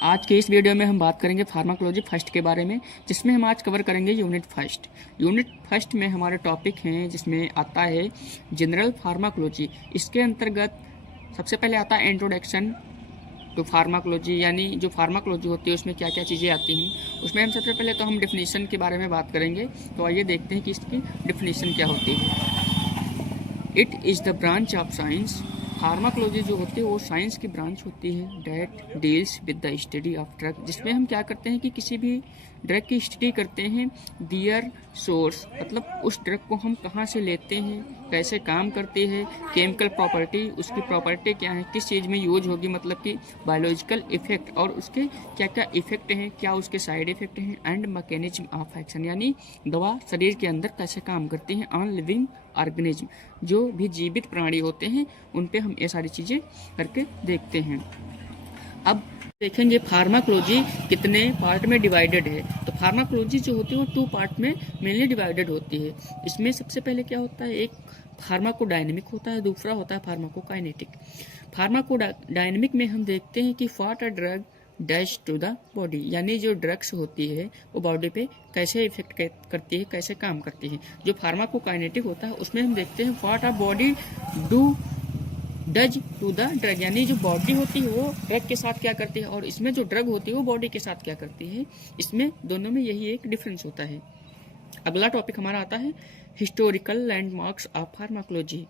आज के इस वीडियो में हम बात करेंगे फार्माकोलॉजी फर्स्ट के बारे में, जिसमें हम आज कवर करेंगे यूनिट फर्स्ट। यूनिट फर्स्ट में हमारे टॉपिक हैं जिसमें आता है जनरल फार्माकोलॉजी। इसके अंतर्गत सबसे पहले आता है इंट्रोडक्शन टू फार्माकोलॉजी, यानी जो फार्माकोलॉजी होती है उसमें क्या क्या चीज़ें आती हैं। उसमें हम सबसे पहले तो हम डिफिनीशन के बारे में बात करेंगे। तो आइए देखते हैं कि इसकी डिफिनीशन क्या होती है। It is the branch of science. Pharmacology जो होती है वो साइंस की ब्रांच होती है date deals with the study of drug, जिसमें हम क्या करते हैं कि किसी भी ड्रग की स्टडी करते हैं। दियर सोर्स मतलब उस ड्रग को हम कहाँ से लेते हैं, कैसे काम करती है, केमिकल प्रॉपर्टी, उसकी प्रॉपर्टी क्या है, किस चीज़ में यूज होगी, मतलब कि बायोलॉजिकल इफेक्ट और उसके क्या क्या इफेक्ट हैं, क्या उसके साइड इफेक्ट हैं, एंड मैकेनिज्म ऑफ एक्शन, यानी दवा शरीर के अंदर कैसे काम करती हैं ऑन लिविंग ऑर्गेनिज्म, जो भी जीवित प्राणी होते हैं उन पे हम ये सारी चीज़ें करके देखते हैं। अब देखेंगे फार्माकोलॉजी कितने पार्ट में डिवाइडेड है। तो फार्माकोलॉजी जो होती है वो 2 पार्ट में मेनली डिवाइडेड होती है। इसमें सबसे पहले क्या होता है, एक फार्माकोडायनेमिक होता है, दूसरा होता है फार्माकोकाइनेटिक। फार्माकोडायनेमिक में हम देखते हैं कि what a drug does to the body, यानी जो ड्रग्स होती है वो बॉडी पे कैसे इफेक्ट करती है, कैसे काम करती है। जो फार्माकोकाइनेटिक होता है उसमें हम देखते हैं what a body does to the drug, यानी जो बॉडी होती है वो ड्रग के साथ क्या करती है, और इसमें जो ड्रग होती है वो बॉडी के साथ क्या करती है। इसमें दोनों में यही एक डिफरेंस होता है। अगला टॉपिक हमारा आता है हिस्टोरिकल लैंडमार्क्स ऑफ फार्माकोलॉजी।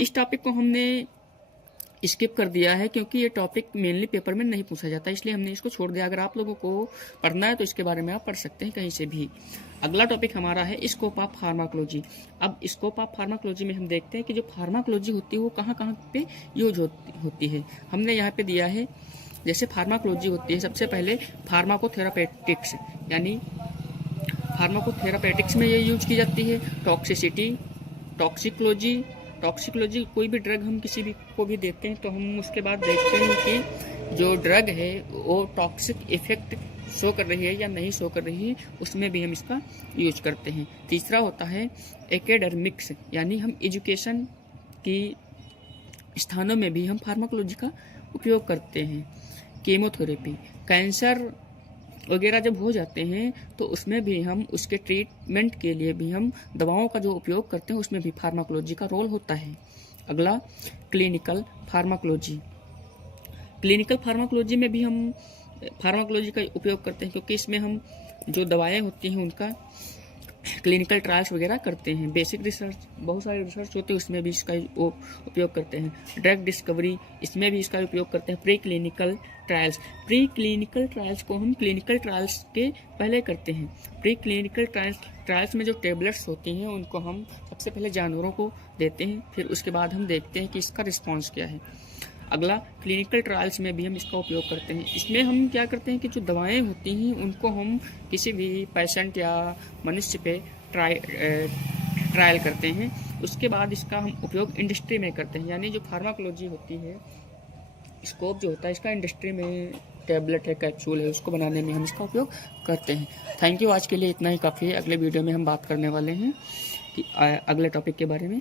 इस टॉपिक को हमने स्किप कर दिया है क्योंकि ये टॉपिक मेनली पेपर में नहीं पूछा जाता, इसलिए हमने इसको छोड़ दिया। अगर आप लोगों को पढ़ना है तो इसके बारे में आप पढ़ सकते हैं कहीं से भी। अगला टॉपिक हमारा है स्कोप ऑफ फार्माकोलॉजी। अब स्कोप ऑफ फार्माकोलॉजी में हम देखते हैं कि जो फार्माकोलॉजी होती है वो कहाँ कहाँ पे यूज होती है। हमने यहाँ पे दिया है, जैसे फार्माकोलॉजी होती है सबसे पहले फार्माकोथेरापेटिक्स, यानी फार्माकोथेरापेटिक्स में ये यूज की जाती है। टॉक्सिसिटी, टॉक्सिकोलॉजी कोई भी ड्रग हम किसी भी को भी देते हैं तो हम उसके बाद देखते हैं कि जो ड्रग है वो टॉक्सिक इफेक्ट शो कर रही है या नहीं शो कर रही है, उसमें भी हम इसका यूज करते हैं। तीसरा होता है एकेडमिक्स, यानी हम एजुकेशन की स्थानों में भी हम फार्माकोलॉजी का उपयोग करते हैं। कीमोथेरेपी, कैंसर वगैरह जब हो जाते हैं तो उसमें भी हम उसके ट्रीटमेंट के लिए भी हम दवाओं का जो उपयोग करते हैं उसमें भी फार्माकोलॉजी का रोल होता है। अगला क्लिनिकल फार्माकोलॉजी। क्लिनिकल फार्माकोलॉजी में भी हम फार्माकोलॉजी का उपयोग करते हैं क्योंकि इसमें हम जो दवाएं होती हैं उनका क्लिनिकल ट्रायल्स वगैरह करते हैं। बेसिक रिसर्च, बहुत सारे रिसर्च होते हैं उसमें भी इसका उपयोग करते हैं। ड्रग डिस्कवरी, इसमें भी इसका उपयोग करते हैं। प्री क्लिनिकल ट्रायल्स को हम क्लिनिकल ट्रायल्स के पहले करते हैं। प्री क्लिनिकल ट्रायल्स में जो टेबलेट्स होती हैं उनको हम सबसे पहले जानवरों को देते हैं, फिर उसके बाद हम देखते हैं कि इसका रिस्पॉन्स क्या है। अगला क्लिनिकल ट्रायल्स में भी हम इसका उपयोग करते हैं। इसमें हम क्या करते हैं कि जो दवाएं होती हैं उनको हम किसी भी पेशेंट या मनुष्य पे ट्रायल करते हैं। उसके बाद इसका हम उपयोग इंडस्ट्री में करते हैं, यानी जो फार्माकोलॉजी होती है, स्कोप जो होता है इसका इंडस्ट्री में टैबलेट है, कैप्सूल है, उसको बनाने में हम इसका उपयोग करते हैं। थैंक यू, आज के लिए इतना ही काफ़ी है। अगले वीडियो में हम बात करने वाले हैं कि अगले टॉपिक के बारे में।